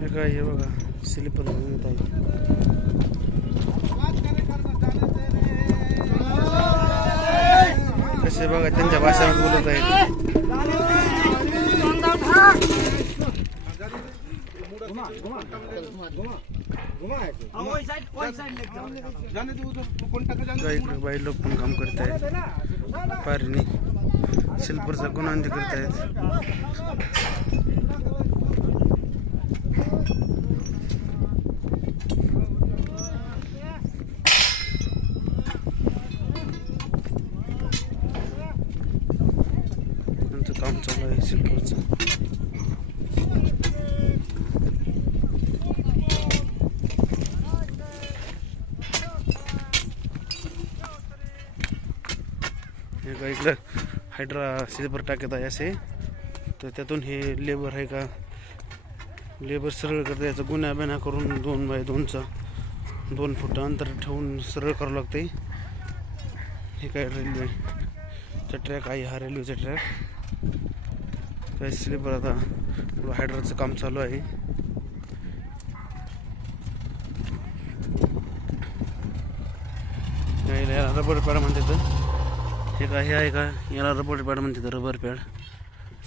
हे काय हे बघा स्लीपर आहे. कसे बघा त्यांच्या भाषेत बोलत आहेत. इकडे बाई लोक पण काम करत आहेत. पारणी स्लीपरचा गुणांती करत आहेत. काम चालू आहे स्लीपरचं. इकडं हायड्रा स्लीपर टाकत आहे असे, तर त्यातून हे लेबर आहे का लेबर सरळ करता याचा गुन्हा बिना करून 2x2चा 2 फूट अंतर ठेवून सरळ करावं लागते. हे काय रेल्वेचा ट्रॅक आहे, हा रेल्वेचा ट्रॅक. काय स्लीपर आता हायड्राचं काम चालू आहे. याला रबर पॅड म्हणतात. हे काय हे आहे का, याला रबर पॅड म्हणतात. रबर पॅड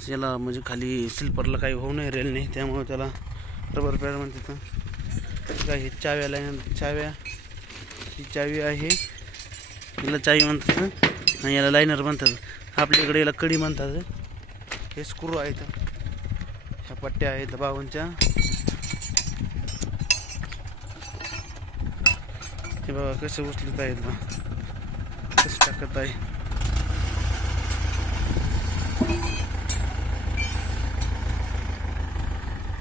याला म्हणजे खाली स्लीपरला काही होऊ नये रेल नाही, त्यामुळे त्याला रबर पॅड म्हणतात. काय हे चाव्याला चाव्या ही चावी आहे, याला चावी म्हणतात आणि याला लायनर म्हणतात. आपल्याकडे याला कडी म्हणतात. हे स्क्रू आहेत, ह्या पट्ट्या आहेत बावनच्या. हे बघा कसे उचलत आहेत बा, कसे टाकत आहे.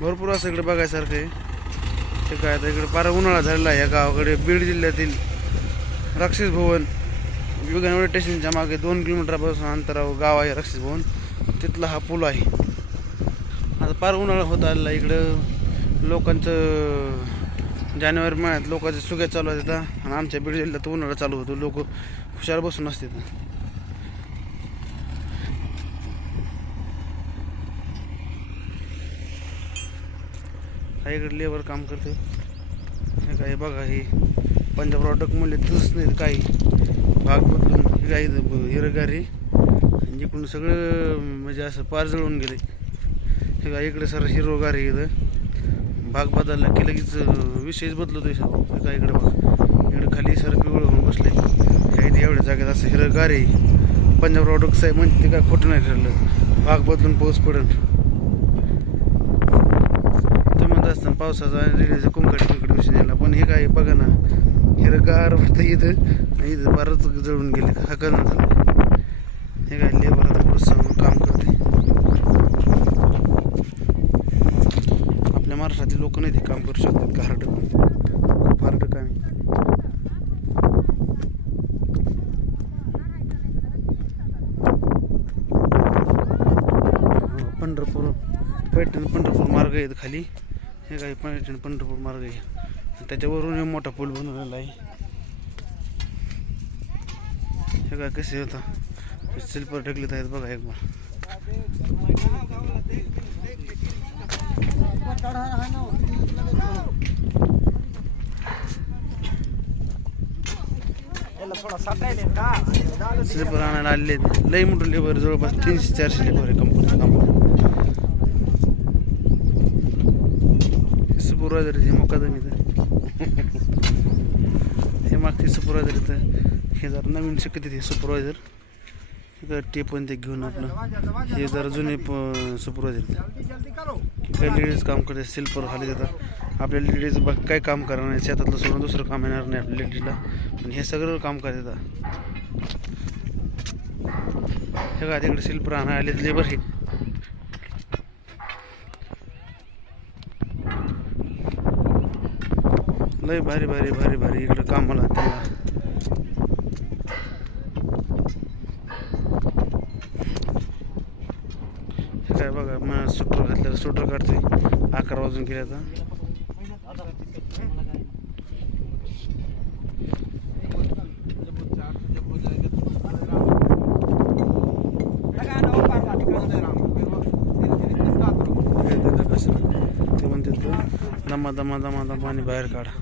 भरपूर असं इकडे बघायसारखं आहे. ते काय आता इकडे फार उन्हाळा झालेला आहे या गावाकडे. बीड जिल्ह्यातील राक्षस भवन विवेकानंद स्टेशनच्या मागे 2 किलोमीटरपासून अंतरावर गाव आहे राक्षस भवन. तिथला हा पूल आहे. आता फार उन्हाळा होत आलेला इकडं. लोकांचं जानेवारी महिन्यात लोकांच्या सुग्या चालू आहेत आणि आमच्या बीड जिल्ह्यात उन्हाळा चालू होतो. लोक हुशार बसून असतात. हा इकडे लेबर काम करते. हे काय बघा, हे पंजाब प्रॉडक्ट म्हणले तसंच नाही काही भाग बदलून हे काही हिरगारी जिकडून सगळं म्हणजे असं पार जळून गेले. हे काय इकडे सर हिरोगार आहे. इथं भाग बदलला की लगेच विषयच बदलतोय. हे काय इकडे बघा, इकडे खाली सर पिवळं होऊन बसले. हे एवढ्या जागेत असं हिरगार आहे. पंजाब प्रॉडक्ट साहेब म्हणते ते काय खोटं नाही ठरलं. भाग बदलून पाऊस पडेल असताना पावसाचा रेल्वेचा कुंकडी विषय झाला. पण हे काय बघा ना, हिरगार वाटतं इथं फारच जळून गेले. हा करणं झालं. हे काय लेबर आता पुढं काम करते. आपल्या महाराष्ट्रातील लोक नाही ते काम करू शकतात का. खूप हार्ड काम आहे. पंढरपूर मार्ग आहे खाली. हे काही पंढरपूर मार्ग आहे, त्याच्यावरून मोठा पूल बनवलेला आहे. हे काय कसे होता स्लीपर ढकलत आहेत बघा एक बार. स्लीपर आणायला आलेले लई मोठं लेबर, जवळपास 300-400 लेबर आहे कंपनीचं काम. सुपरवायझर हे मुकादमी हे मागचे सुपरवायझर तर हे जरा नवीन शिकत हे सुपरवायझर. टेप पण ते घेऊन आपलं हे जरा जुने सुपरवायझर. काही लेडीज काम करते स्लीपर खाली देतात. आपल्या लेडीज काय काम करणार नाही, शेतातलं सोडून दुसरं काम येणार नाही आपल्या लेडीजला, पण हे सगळं काम करतात. हे का तिकडे स्लीपर आणा आले लेबर हे. लय भारी भारी भारी भारी इकडं कामाला त्याला. काय बघा, मला स्वेटर घातलेलं स्वेटर काढतोय. 11 वाजून गेले आता. ते म्हणते तिथं दमा दमा दमा दमा पाणी बाहेर काढा.